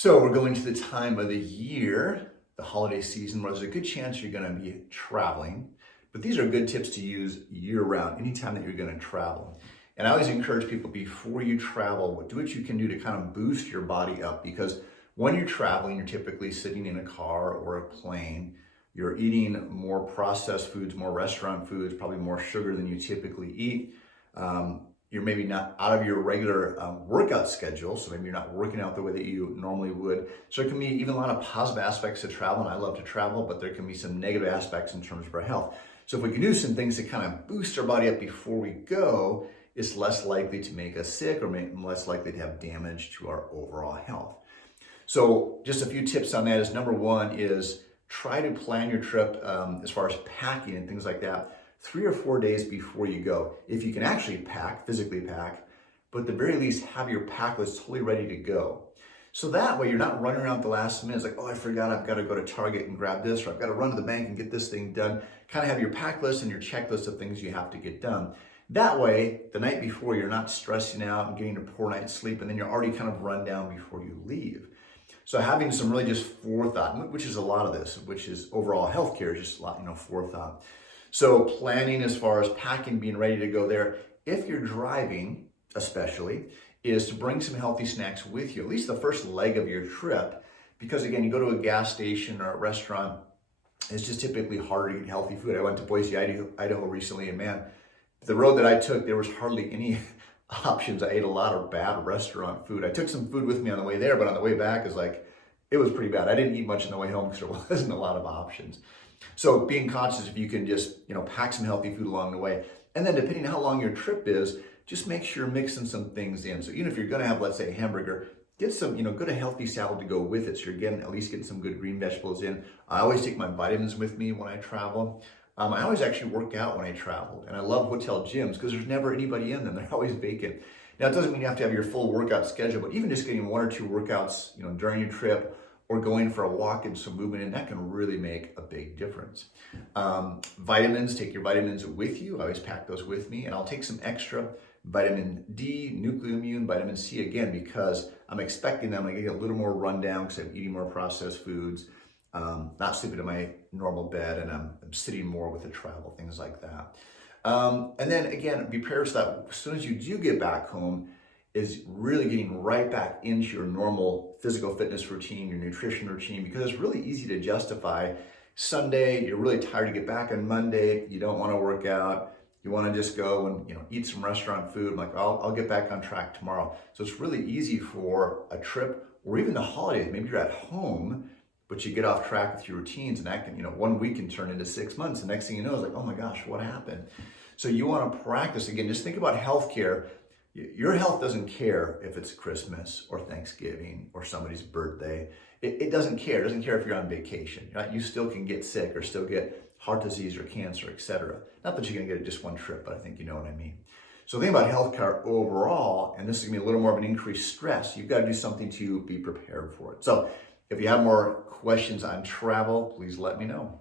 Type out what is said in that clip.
So we're going to the time of the year, the holiday season, where there's a good chance you're going to be traveling. But these are good tips to use year round, anytime that you're going to travel. And I always encourage people before you travel, do what you can do to kind of boost your body up. Because when you're traveling, you're typically sitting in a car or a plane. You're eating more processed foods, more restaurant foods, probably more sugar than you typically eat. You're maybe not out of your regular workout schedule, so maybe you're not working out the way that you normally would. So there can be even a lot of positive aspects to travel, and I love to travel, but there can be some negative aspects in terms of our health. So if we can do some things to kind of boost our body up before we go, it's less likely to make us sick or less likely to have damage to our overall health. So just a few tips on that is, number one is try to plan your trip as far as packing and things like that 3 or 4 days before you go. If you can actually pack, physically pack, but at the very least have your pack list totally ready to go. So that way you're not running around at the last minute. It's like, oh, I forgot I've got to go to Target and grab this, or I've got to run to the bank and get this thing done. Kind of have your pack list and your checklist of things you have to get done. That way, the night before, you're not stressing out and getting a poor night's sleep, and then you're already kind of run down before you leave. So having some really just forethought, which is a lot of this, which is overall healthcare, just a lot, forethought. So planning as far as packing, being ready to go there, if you're driving especially, is to bring some healthy snacks with you, at least the first leg of your trip. Because again, you go to a gas station or a restaurant, it's just typically harder to get healthy food. I went to Boise, Idaho recently, and man, the road that I took, there was hardly any options. I ate a lot of bad restaurant food. I took some food with me on the way there, but on the way back it was pretty bad. I didn't eat much on the way home because there wasn't a lot of options. So being conscious, if you can just, pack some healthy food along the way. And then depending on how long your trip is, just make sure you're mixing some things in. So even if you're going to have, let's say, a hamburger, get some, good a healthy salad to go with it. So you're at least getting some good green vegetables in. I always take my vitamins with me when I travel. I always actually work out when I travel. And I love hotel gyms because there's never anybody in them. They're always vacant. Now, it doesn't mean you have to have your full workout schedule, but even just getting 1 or 2 workouts, during your trip, or going for a walk and some movement, and that can really make a big difference. Vitamins, take your vitamins with you. I always pack those with me, and I'll take some extra vitamin D, Nucleamune, vitamin C, again, because I'm expecting that I'm gonna get a little more rundown because I'm eating more processed foods, not sleeping in my normal bed, and I'm sitting more with the travel, things like that. And then again, be prepared so that as soon as you do get back home, is really getting right back into your normal physical fitness routine, your nutrition routine, because it's really easy to justify. Sunday, you're really tired to get back on Monday, you don't want to work out, you want to just go and eat some restaurant food. I'm like, I'll get back on track tomorrow. So it's really easy for a trip or even the holidays. Maybe you're at home, but you get off track with your routines, and that can, 1 week can turn into 6 months. The next thing you know is like, oh my gosh, what happened? So you want to practice. Again, just think about healthcare. Your health doesn't care if it's Christmas or Thanksgiving or somebody's birthday. It doesn't care. It doesn't care if you're on vacation. Right? You still can get sick or still get heart disease or cancer, etc. Not that you're going to get it just one trip, but I think you know what I mean. So think about healthcare overall, and this is going to be a little more of an increased stress. You've got to do something to be prepared for it. So if you have more questions on travel, please let me know.